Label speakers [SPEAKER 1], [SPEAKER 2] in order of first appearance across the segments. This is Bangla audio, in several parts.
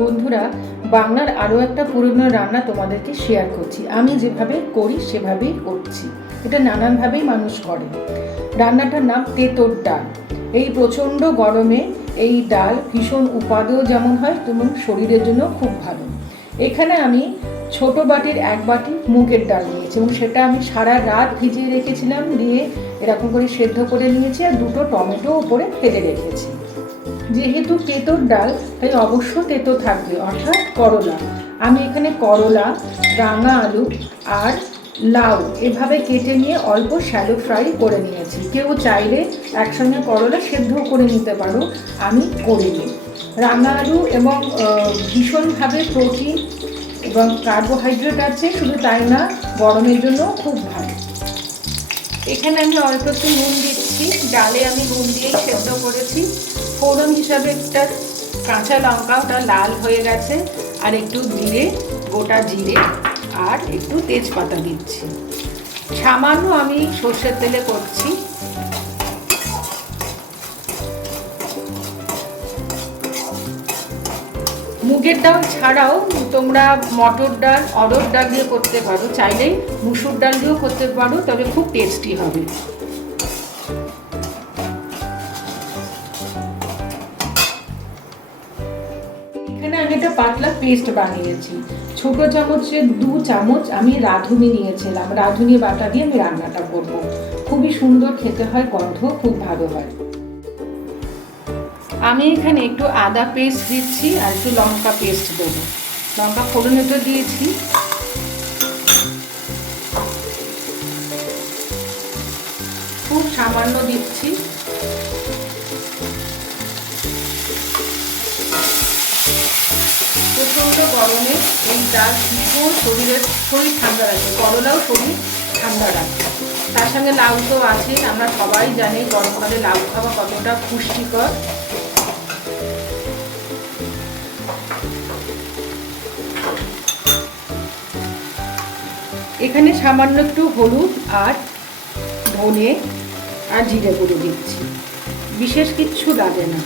[SPEAKER 1] বন্ধুরা, বাংলার আরও একটা পুরনো রান্না তোমাদেরকে শেয়ার করছি। আমি যেভাবে করি, সেভাবেই করছি। এটা নানানভাবেই মানুষ করে। রান্নাটার নাম তেতোর ডাল। এই প্রচণ্ড গরমে এই ডাল ভীষণ উপাদেয় যেমন হয়, তেমন শরীরের জন্য খুব ভালো। এখানে আমি ছোট বাটির এক বাটি মুগের ডাল নিয়েছি এবং সেটা আমি সারা রাত ভিজিয়ে রেখেছিলাম, দিয়ে এরকম করে সেদ্ধ করে নিয়েছি আর দুটো টমেটো উপরে ফেলে রেখেছি। যেহেতু তেঁতোর ডাল, তাই অবশ্য তেঁতো থাকবে, অর্থাৎ করলা। আমি এখানে করলা, রাঙা আলু আর লাউ এভাবে কেটে নিয়ে অল্প শ্যালো ফ্রাই করে নিয়েছি। কেউ চাইলে একসঙ্গে করলা সেদ্ধ করে নিতে পারো, আমি করিনি। রাঙা আলু এবং ভীষণভাবে প্রোটিন এবং কার্বোহাইড্রেট আছে, শুধু তাই না, গরমের জন্য খুব ভালো। এখানে আমি অল্প একটু নুন দিচ্ছি। ডালে আমি নুন দিয়েই সেদ্ধ করেছি। ফোড়ন হিসাবে একটা কাঁচা লঙ্কা, ওটা লাল হয়ে গেছে। আর একটু জিরে, গোটা জিরে আর একটু তেজপাতা দিচ্ছি। সামান্য আমি সর্ষের তেলে করছি। মুগের ডাল ছাড়াও তোমরা মটর ডাল অরড় ডাল দিয়ে করতে পারো। চাইলেই মুসুর ডাল দিয়েও করতে পারো, তবে খুব টেস্টি হবে। এখানে আমি একটা পাতলা পেস্ট বানিয়েছি। ছোট চামচের দু চামচ আমি রাঁধুনি নিয়েছিলাম। রাঁধুনি বাটা দিয়ে আমি রান্নাটা করব। খুবই সুন্দর খেতে হয় গন্ধ খুব ভালো হয়। আমি এখানে একটু আদা পেস্ট দিচ্ছি আর একটু লঙ্কা পেস্ট দেবো। লঙ্কা ফোড়নে দিয়েছি। খুব সামান্য দিচ্ছি। প্রচণ্ড গরমে এই ডাল ভীষণ শরীরের শরীর ঠান্ডা রাখে, করলাও শরীর ঠান্ডা রাখে। তার সঙ্গে লাউ তো আছে আমরা সবাই জানি গরমকালে লাউ খাওয়া কতটা পুষ্টিকর। এখানে সামান্য একটু হলুদ আর ধনে আর জিরে গুঁড়ো দিচ্ছি। বিশেষ কিচ্ছু লাগে না।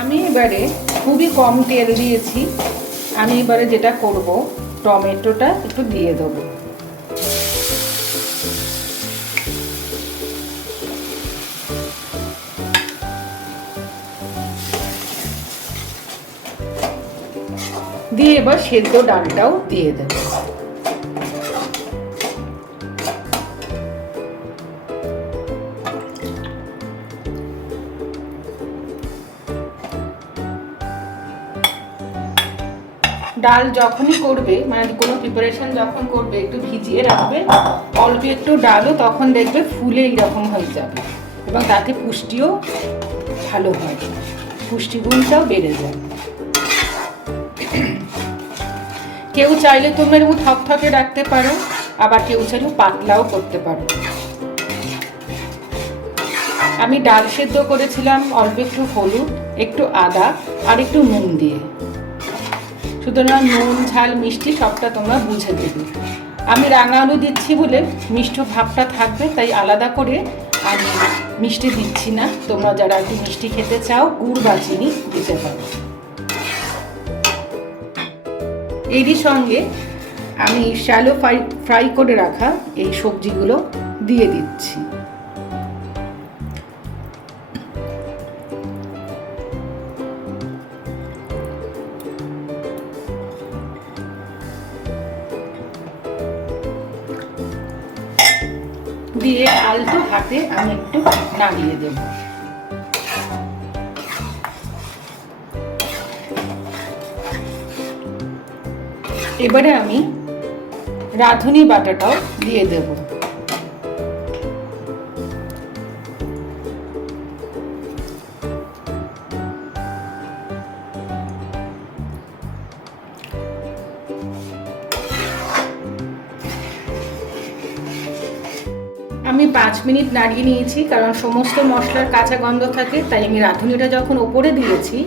[SPEAKER 1] আমি এবারে খুবই কম তেল দিয়েছি। আমি এবারে যেটা করব, টমেটোটা একটু দিয়ে দেবো। দিয়ে এবার সেদ্ধ ডালটাও দিয়ে দেবো। ডাল যখনই করবে মানে কোনো প্রিপারেশন যখন করবে, একটু ভিজিয়ে রাখবে, অল্প একটু ডালও তখন দেখবে ফুলে এইরকম হয়ে যাবে এবং তাতে পুষ্টিও ভালো হয়। পুষ্টিগুণটাও বেড়ে যায়। কেউ চাইলে তোমরা এরকম থকথকে রাখতে পারো, আবার কেউ চাইলে পাতলাও করতে পারো। আমি ডাল সেদ্ধ করেছিলাম, অল্প একটু হলুদ, একটু আদা, আর একটু নুন দিয়ে। সুতরাং নুন, ঝাল, মিষ্টি সবটা তোমরা বুঝে দেবে আমি রাঙা আলু দিচ্ছি বলে মিষ্ট ভাবটা থাকবে, তাই আলাদা করে আমি মিষ্টি দিচ্ছি না। তোমরা যারা একটু মিষ্টি খেতে চাও, গুড় বা চিনি দিতে পারো। এরই সঙ্গে আমি শ্যালো ফ্রাই ফ্রাই করে রাখা এই সবজিগুলো দিয়ে দিচ্ছি। দিয়ে আলতো হাতে আমি একটু নাড়িয়ে দেব। এবারে আমি রাঁধুনি বাটাটাও দিয়ে দেব। আমি পাঁচ মিনিট নাড়িয়ে নিয়েছি, কারণ সমস্ত মশলার কাঁচা গন্ধ থাকে, তাই আমি রাঁধুনিটা যখন ওপরে দিয়েছি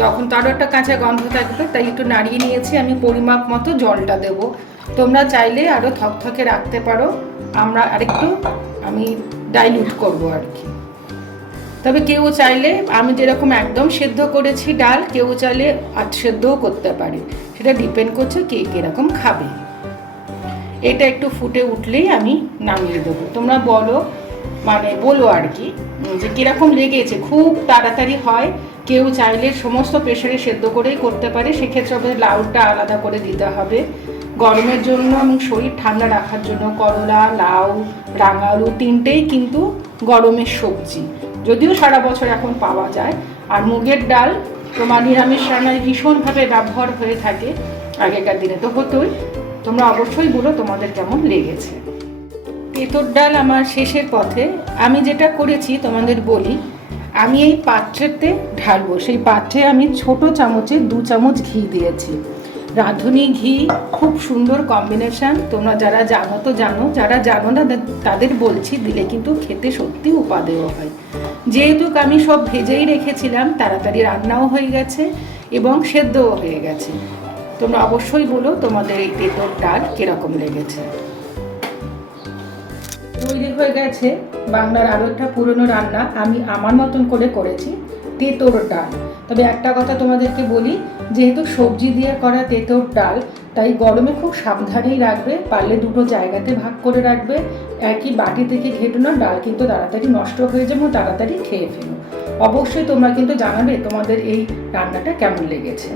[SPEAKER 1] তখন তারও একটা কাঁচা গন্ধ থাকবে, তাই একটু নাড়িয়ে নিয়েছি, আমি পরিমাপ মতো জলটা দেব। তোমরা চাইলে আরও থকথকে রাখতে পারো, আমরা আরেকটু, আমি ডাইলিউট করব আর কি। তবে কেউ চাইলে, আমি যেরকম একদম সেদ্ধ করেছি ডাল, কেউ চাইলে আধ সেদ্ধও করতে পারে। সেটা ডিপেন্ড করছে কে কীরকম খাবে। এটা একটু ফুটে উঠলেই আমি নামিয়ে দেবো। তোমরা বলো মানে বলো আর কি, যে কীরকম লেগেছে, খুব তাড়াতাড়ি হয় কেউ চাইলে সমস্ত প্রেশারে সেদ্ধ করেই করতে পারে, সেক্ষেত্রে আমাদের লাউটা আলাদা করে দিতে হবে। গরমের জন্য এবং শরীর ঠান্ডা রাখার জন্য করলা, লাউ রাঙালু তিনটেই কিন্তু গরমের সবজি। যদিও সারা বছর এখন পাওয়া যায়। আর মুগের ডাল তোমার নিরামিষ রান্নায় ভীষণভাবে ব্যবহার হয়ে থাকে আগেকার দিনে। তো হতোই, তোমরা অবশ্যই বলো তোমাদের কেমন লেগেছে। পেতর ডাল আমার শেষের পথে। আমি যেটা করেছি তোমাদের বলি আমি এই পাত্রেতে ঢালবো। সেই পাত্রে আমি ছোট চামচে দু চামচ ঘি দিয়েছি। রাঁধুনি ঘি, খুব সুন্দর কম্বিনেশন তোমরা যারা জানো তো জানো, যারা জানো না তাদের- বলছি, দিলে কিন্তু খেতে সত্যি উপাদেয় হয়। যেহেতু আমি সব ভেজেই রেখেছিলাম, তাড়াতাড়ি রান্নাও হয়ে গেছে এবং সেদ্ধও হয়ে গেছে। তোমরা অবশ্যই বলো তোমাদের এই তেঁতোর ডাল কীরকম লেগেছে। তৈরি হয়ে গেছে বাংলার আরও একটা পুরনো রান্না আমি আমার মতন করে করেছি, তেঁতোর ডাল। তবে একটা কথা তোমাদেরকে বলি, যেহেতু সবজি দিয়ে করা তেঁতোর ডাল, তাই গরমে খুব সাবধানেই রাখবে, পারলে দুটো জায়গাতে ভাগ করে রাখবে, একই বাটি থেকে ঘেটো না ডাল কিন্তু তাড়াতাড়ি নষ্ট হয়ে যাবে তাড়াতাড়ি খেয়ে ফেলো। অবশ্যই তোমরা কিন্তু জানাবে তোমাদের এই রান্নাটা কেমন লেগেছে।